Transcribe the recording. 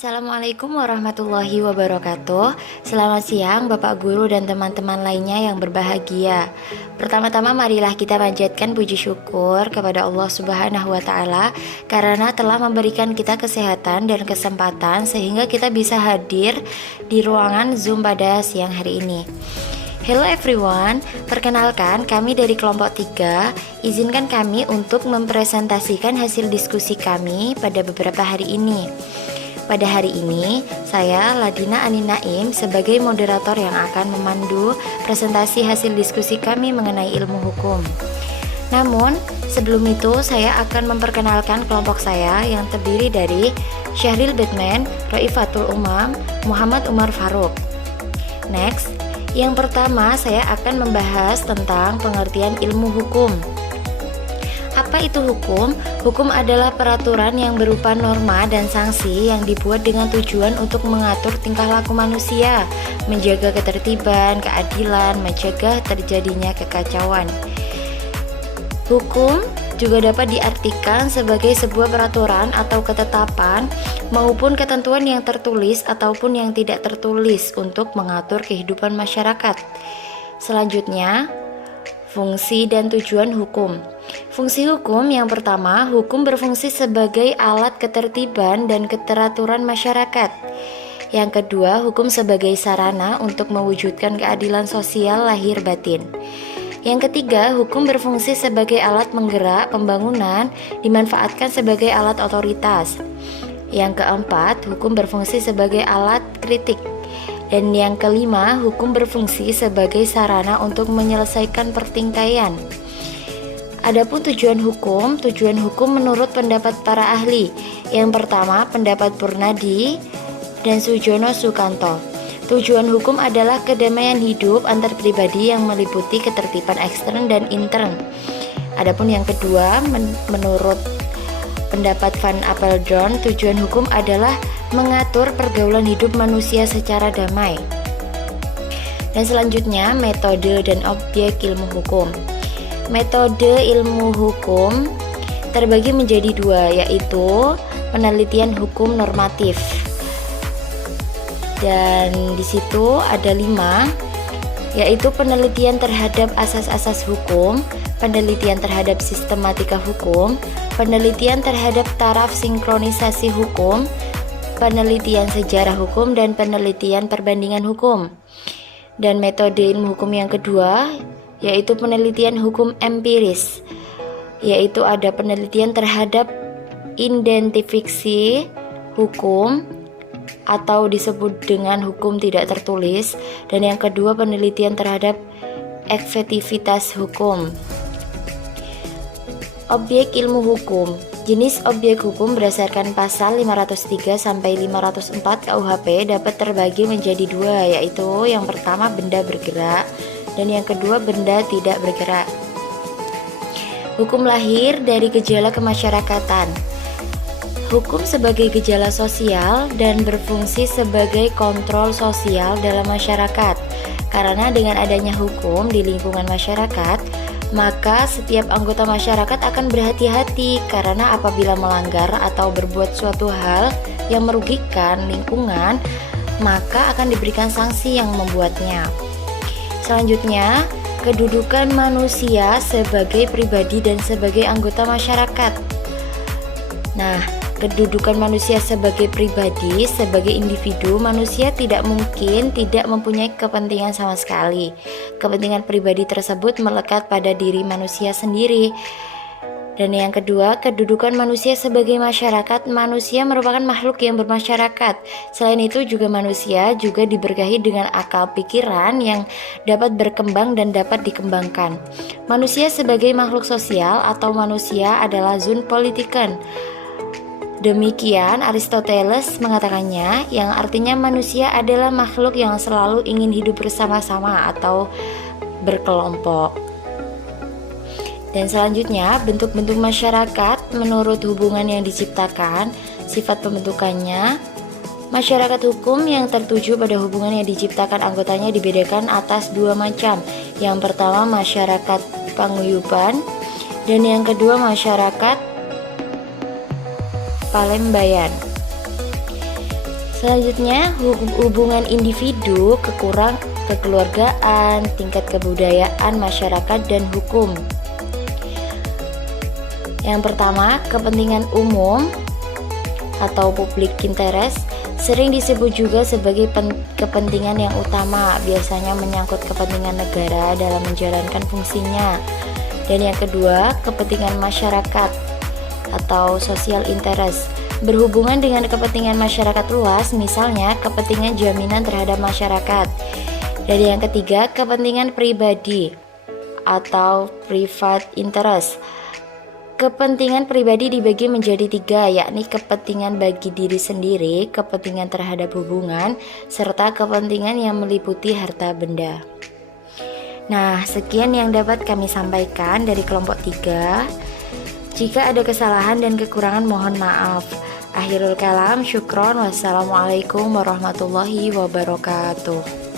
Assalamualaikum warahmatullahi wabarakatuh. Selamat siang Bapak Guru dan teman-teman lainnya yang berbahagia. Pertama-tama marilah kita panjatkan puji syukur kepada Allah Subhanahu wa Ta'ala karena telah memberikan kita kesehatan dan kesempatan sehingga kita bisa hadir di ruangan Zoom pada siang hari ini. Hello everyone, perkenalkan kami dari kelompok 3. Izinkan kami untuk mempresentasikan hasil diskusi kami pada beberapa hari ini. Pada hari ini, saya Ladina Aninaim sebagai moderator yang akan memandu presentasi hasil diskusi kami mengenai ilmu hukum. Namun, sebelum itu saya akan memperkenalkan kelompok saya yang terdiri dari Syahril Batman, Raifatul Umam, Muhammad Umar Faruk. Next, yang pertama saya akan membahas tentang pengertian ilmu hukum. Apa itu hukum? Hukum adalah peraturan yang berupa norma dan sanksi yang dibuat dengan tujuan untuk mengatur tingkah laku manusia, menjaga ketertiban, keadilan, mencegah terjadinya kekacauan. Hukum juga dapat diartikan sebagai sebuah peraturan atau ketetapan maupun ketentuan yang tertulis ataupun yang tidak tertulis untuk mengatur kehidupan masyarakat. Selanjutnya, fungsi dan tujuan hukum. Fungsi hukum yang pertama, hukum berfungsi sebagai alat ketertiban dan keteraturan masyarakat. Yang kedua, hukum sebagai sarana untuk mewujudkan keadilan sosial lahir batin. Yang ketiga, hukum berfungsi sebagai alat menggerak pembangunan, dimanfaatkan sebagai alat otoritas. Yang keempat, hukum berfungsi sebagai alat kritik. Dan yang kelima, hukum berfungsi sebagai sarana untuk menyelesaikan pertingkaian. Adapun tujuan hukum menurut pendapat para ahli. Yang pertama, pendapat Purnadi dan Sujono Sukanto. Tujuan hukum adalah kedamaian hidup antar pribadi yang meliputi ketertiban ekstern dan intern. Adapun yang kedua, menurut pendapat Van Apeldoorn, tujuan hukum adalah mengatur pergaulan hidup manusia secara damai. Dan selanjutnya, metode dan objek ilmu hukum. Metode ilmu hukum terbagi menjadi dua, yaitu penelitian hukum normatif. Dan di situ ada 5, yaitu penelitian terhadap asas-asas hukum, penelitian terhadap sistematika hukum, penelitian terhadap taraf sinkronisasi hukum, penelitian sejarah hukum, dan penelitian perbandingan hukum. Dan metode ilmu hukum yang kedua yaitu penelitian hukum empiris, yaitu ada penelitian terhadap identifikasi hukum atau disebut dengan hukum tidak tertulis, dan yang kedua penelitian terhadap efektivitas hukum. Objek ilmu hukum. Jenis objek hukum berdasarkan pasal 503 sampai 504 KUHP dapat terbagi menjadi dua, yaitu yang pertama benda bergerak dan yang kedua benda tidak bergerak. Hukum lahir dari gejala kemasyarakatan. Hukum sebagai gejala sosial dan berfungsi sebagai kontrol sosial dalam masyarakat. Karena dengan adanya hukum di lingkungan masyarakat, maka setiap anggota masyarakat akan berhati-hati karena apabila melanggar atau berbuat suatu hal yang merugikan lingkungan, maka akan diberikan sanksi yang membuatnya. Selanjutnya, kedudukan manusia sebagai pribadi dan sebagai anggota masyarakat. Nah, kedudukan manusia sebagai pribadi, sebagai individu, manusia tidak mungkin tidak mempunyai kepentingan sama sekali. Kepentingan pribadi tersebut melekat pada diri manusia sendiri. Dan yang kedua, kedudukan manusia sebagai masyarakat. Manusia merupakan makhluk yang bermasyarakat. Selain itu juga manusia juga diberkahi dengan akal pikiran yang dapat berkembang dan dapat dikembangkan. Manusia sebagai makhluk sosial atau manusia adalah zoon politiken. Demikian Aristoteles mengatakannya, yang artinya manusia adalah makhluk yang selalu ingin hidup bersama-sama atau berkelompok. Dan selanjutnya, bentuk-bentuk masyarakat menurut hubungan yang diciptakan, sifat pembentukannya. Masyarakat hukum yang tertuju pada hubungan yang diciptakan anggotanya dibedakan atas 2 macam. Yang pertama masyarakat paguyuban, dan yang kedua masyarakat Palembayan. Selanjutnya, hubungan individu, kekeluargaan, tingkat kebudayaan, masyarakat, dan hukum. Yang pertama, kepentingan umum atau public interest sering disebut juga sebagai kepentingan yang utama, biasanya menyangkut kepentingan negara dalam menjalankan fungsinya. Dan yang kedua, kepentingan masyarakat atau social interest, berhubungan dengan kepentingan masyarakat luas, misalnya kepentingan jaminan terhadap masyarakat. Dan yang ketiga, kepentingan pribadi atau private interest. Kepentingan pribadi dibagi menjadi tiga, yakni kepentingan bagi diri sendiri, kepentingan terhadap hubungan, serta kepentingan yang meliputi harta benda. Nah, sekian yang dapat kami sampaikan dari kelompok 3. Jika ada kesalahan dan kekurangan mohon maaf. Akhirul kalam, syukron, wassalamualaikum warahmatullahi wabarakatuh.